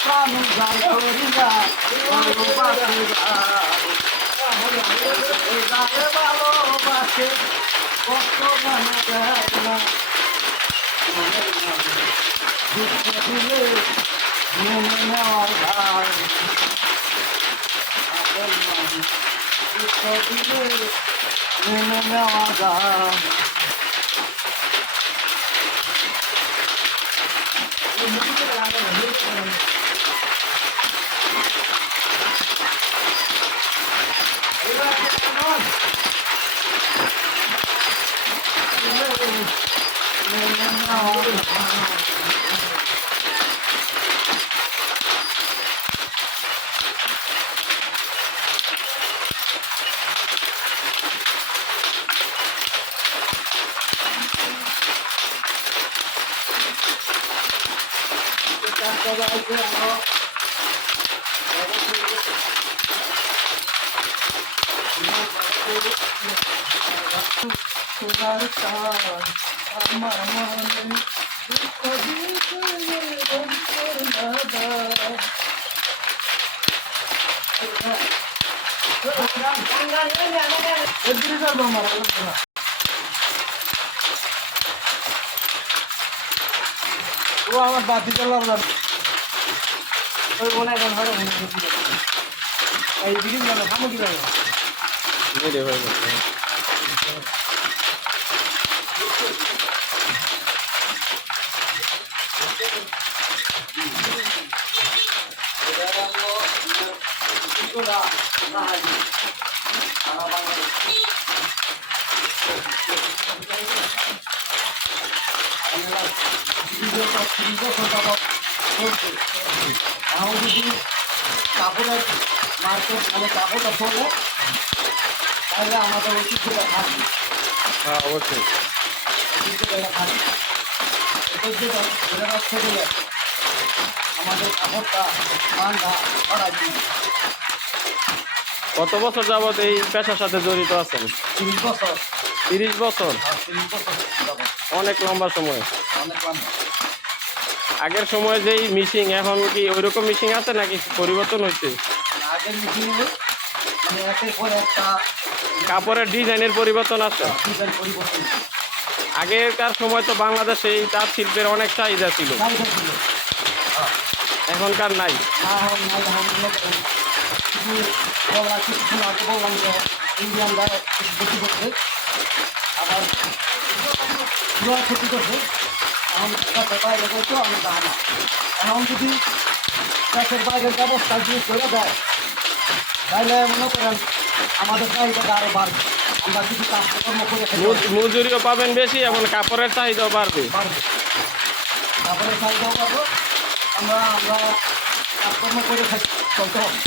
প্রাণ যার করিয়া ভালোবাসে ভালোবাসে কষ্ট মানে দেয় না দুঃখ দিলে নেওয়া যায় আপন মানুষ দুঃখ দিলে মেনে নেওয়া যায় তোমার কাজ আমার মনে দুঃখ Öldürürler onları. ও আমার বাতি জ্বালাবো না। ওই মনে এখন ভালো মনে যাব। সামগ্রী কাপড়ের কাপড়টা তাহলে আমাদের আমাদের কাপড়টা মানটা কত বছর যাবত এই পেশার সাথে জড়িত আছেন? তিরিশ বছর। তিরিশ বছর? অনেক লম্বা সময়। আগের সময় যেই মিশিং এখন কি ওইরকম মিশিং আছে নাকি পরিবর্তন একটা কাপড়ের ডিজাইনের পরিবর্তন আছে? আগেকার সময় তো বাংলাদেশে এই তাঁত শিল্পের অনেক চাহিদা ছিল। এখনকার নাই। আবার পুরো ক্ষতি করছে এখন বাইরে করছ যদি দেশের বাইরের ব্যবস্থা যদি করে দেয় তাহলে মনে করেন আমাদের চাহিদাটা আরও বাড়বে। আমরা কিছু কাজকর্ম করে খেতে মজ- মজুরিও পাবেন বেশি এবং কাপড়ের চাহিদাও বাড়বে। তারপরে চাহিদাও পাবো আমরা আমরা কাজকর্ম করে চলতে হবে।